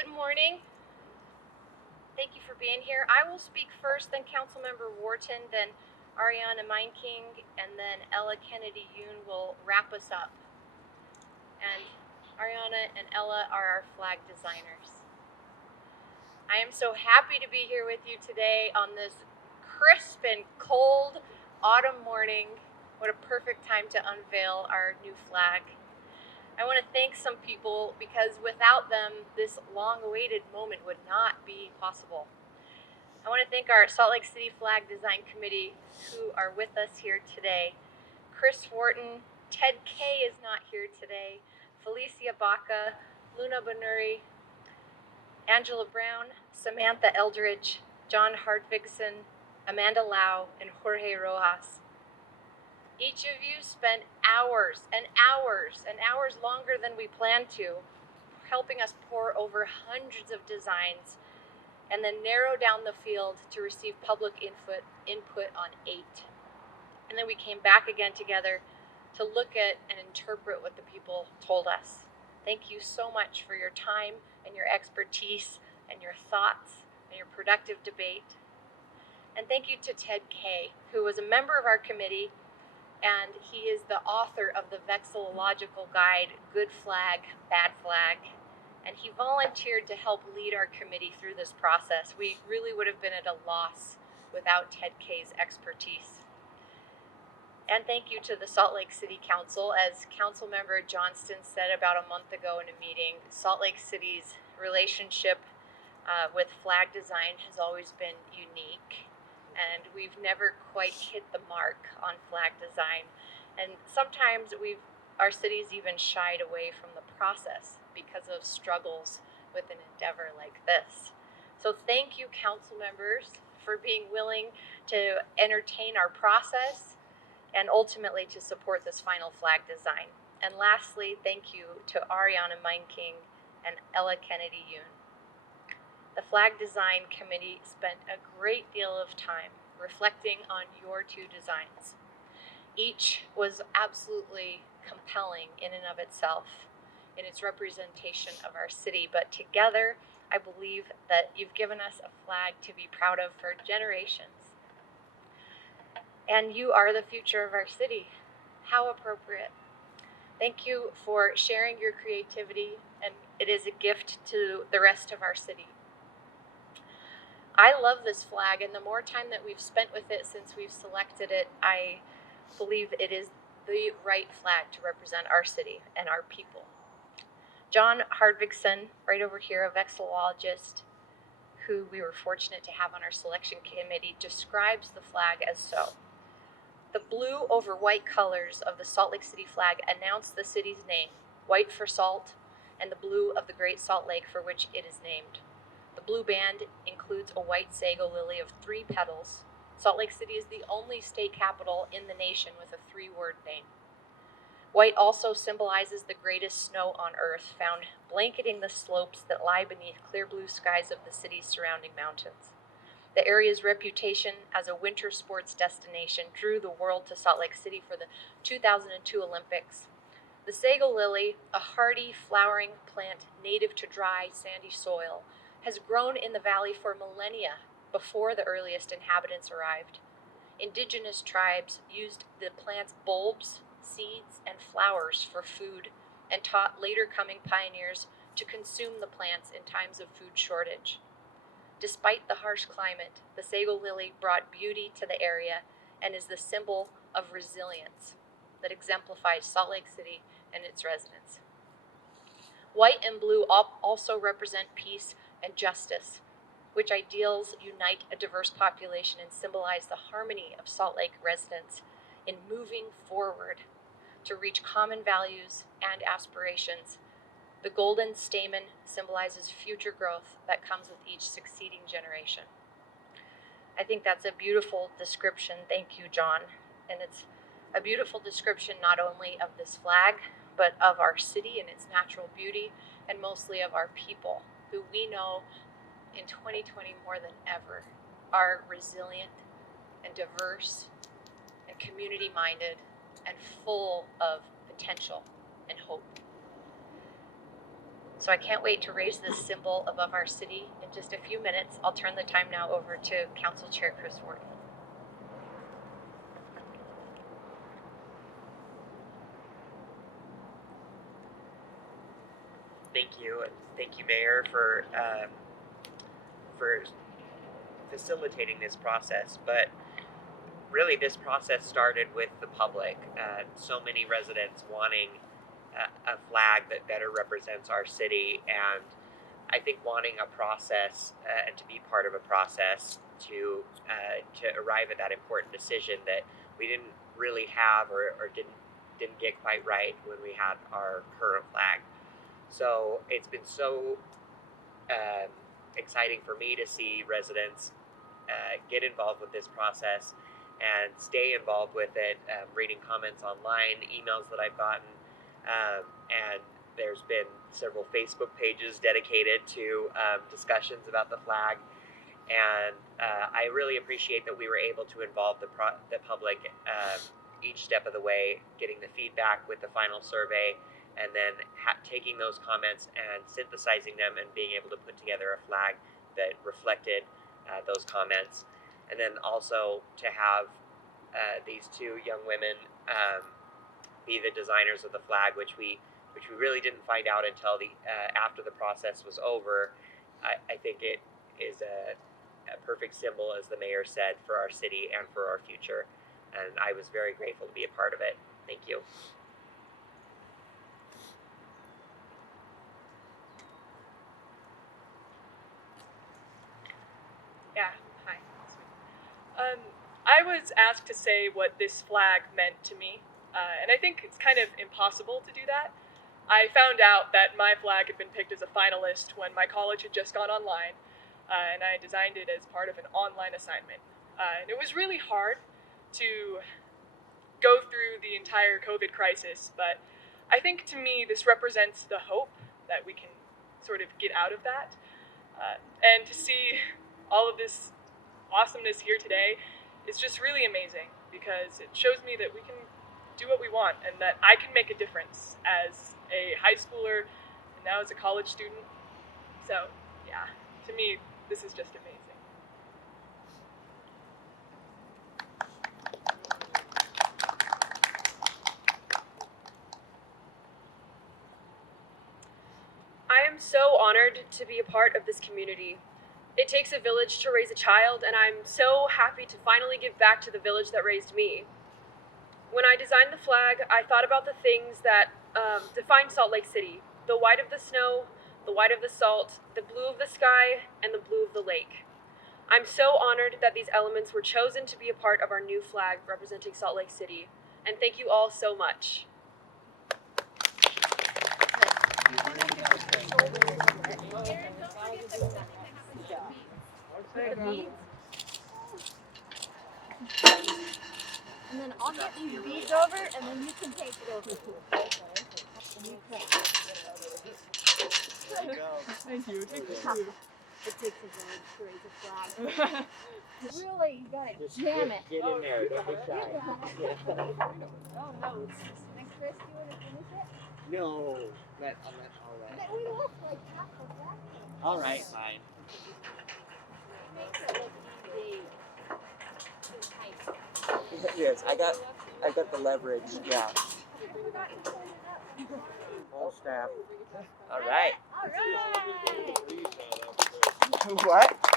Good morning. Thank you for being here. I will speak first, then Councilmember Wharton, then Arianna Meinking, and then Ella Kennedy-Yoon will wrap us up. And Arianna and Ella are our flag designers. I am so happy to be here with you today on this crisp and cold autumn morning. What a perfect time to unveil our new flag. I want to thank some people because without them, this long-awaited moment would not be possible. I want to thank our Salt Lake City Flag Design Committee who are with us here today. Chris Wharton, Ted Kay is not here today, Felicia Baca, Luna Benuri, Angela Brown, Samantha Eldridge, John Hardvigson, Amanda Lau, and Jorge Rojas. Each of you spent hours and hours and hours longer than we planned to, helping us pour over hundreds of designs and then narrow down the field to receive public input on 8. And then we came back again together to look at and interpret what the people told us. Thank you so much for your time and your expertise and your thoughts and your productive debate. And thank you to Ted Kay, who was a member of our committee, and he is the author of the vexillological guide, Good Flag, Bad Flag. And he volunteered to help lead our committee through this process. We really would have been at a loss without Ted Kay's expertise. And thank you to the Salt Lake City Council. As Councilmember Johnston said about a month ago in a meeting, Salt Lake City's relationship with flag design has always been unique. And we've never quite hit the mark on flag design. And sometimes our city's even shied away from the process because of struggles with an endeavor like this. So thank you, council members, for being willing to entertain our process and ultimately to support this final flag design. And lastly, thank you to Arianna Meinking and Ella Kennedy-Yoon. The Flag Design Committee spent a great deal of time reflecting on your 2 designs. Each was absolutely compelling in and of itself in its representation of our city, but together I believe that you've given us a flag to be proud of for generations. And you are the future of our city. How appropriate. Thank you for sharing your creativity, and it is a gift to the rest of our city. I love this flag, and the more time that we've spent with it since we've selected it, I believe it is the right flag to represent our city and our people. John Hardvigson, right over here, a vexillologist who we were fortunate to have on our selection committee, describes the flag as so. The blue over white colors of the Salt Lake City flag announce the city's name, white for salt, and the blue of the Great Salt Lake for which it is named. The blue band includes a white sago lily of 3 petals. Salt Lake City is the only state capital in the nation with a 3-word name. White also symbolizes the greatest snow on earth, found blanketing the slopes that lie beneath clear blue skies of the city's surrounding mountains. The area's reputation as a winter sports destination drew the world to Salt Lake City for the 2002 Olympics. The sago lily, a hardy flowering plant native to dry, sandy soil, has grown in the valley for millennia before the earliest inhabitants arrived. Indigenous tribes used the plant's bulbs, seeds, and flowers for food and taught later coming pioneers to consume the plants in times of food shortage. Despite the harsh climate, the sago lily brought beauty to the area and is the symbol of resilience that exemplifies Salt Lake City and its residents. White and blue also represent peace and justice, which ideals unite a diverse population and symbolize the harmony of Salt Lake residents in moving forward to reach common values and aspirations. The golden stamen symbolizes future growth that comes with each succeeding generation. I think that's a beautiful description. Thank you, John. And it's a beautiful description not only of this flag, but of our city and its natural beauty, and mostly of our people, who we know in 2020 more than ever are resilient and diverse and community-minded and full of potential and hope. So I can't wait to raise this symbol above our city in just a few minutes. I'll turn the time now over to Council Chair Chris Wharton. Thank you, and thank you, Mayor, for facilitating this process. But really, this process started with the public. So many residents wanting a flag that better represents our city, and I think wanting a process and to be part of a process to arrive at that important decision that we didn't really have or didn't get quite right when we had our current flag. So it's been so exciting for me to see residents get involved with this process and stay involved with it, reading comments online, emails that I've gotten, and there's been several Facebook pages dedicated to discussions about the flag. And I really appreciate that we were able to involve the public each step of the way, getting the feedback with the final survey, and then taking those comments and synthesizing them and being able to put together a flag that reflected those comments. And then also to have these two young women be the designers of the flag, which we really didn't find out until after the process was over. I think it is a perfect symbol, as the mayor said, for our city and for our future. And I was very grateful to be a part of it. Thank you. Yeah, hi. I was asked to say what this flag meant to me, and I think it's kind of impossible to do that. I found out that my flag had been picked as a finalist when my college had just gone online, and I designed it as part of an online assignment. And it was really hard to go through the entire COVID crisis, but I think to me this represents the hope that we can sort of get out of that. And to see all of this awesomeness here today is just really amazing, because it shows me that we can do what we want and that I can make a difference as a high schooler and now as a college student. So yeah, to me, this is just amazing. I am so honored to be a part of this community. It takes a village to raise a child, and I'm so happy to finally give back to the village that raised me. When I designed the flag, I thought about the things that define Salt Lake City: the white of the snow, the white of the salt, the blue of the sky, and the blue of the lake. I'm so honored that these elements were chosen to be a part of our new flag representing Salt Lake City, and thank you all so much. And then I'll get these beads over, and then you can take it over. Thank you. Thank you. It takes a village to raise a flag. Really, you gotta jam it. Get in there, don't be shy. Oh no, it's just. And Chris, you wanna finish it? No, all But we look like half the flag. All right, fine. Makes it look easy. Yes, I got the leverage. Yeah. All staff. All right. All right. What?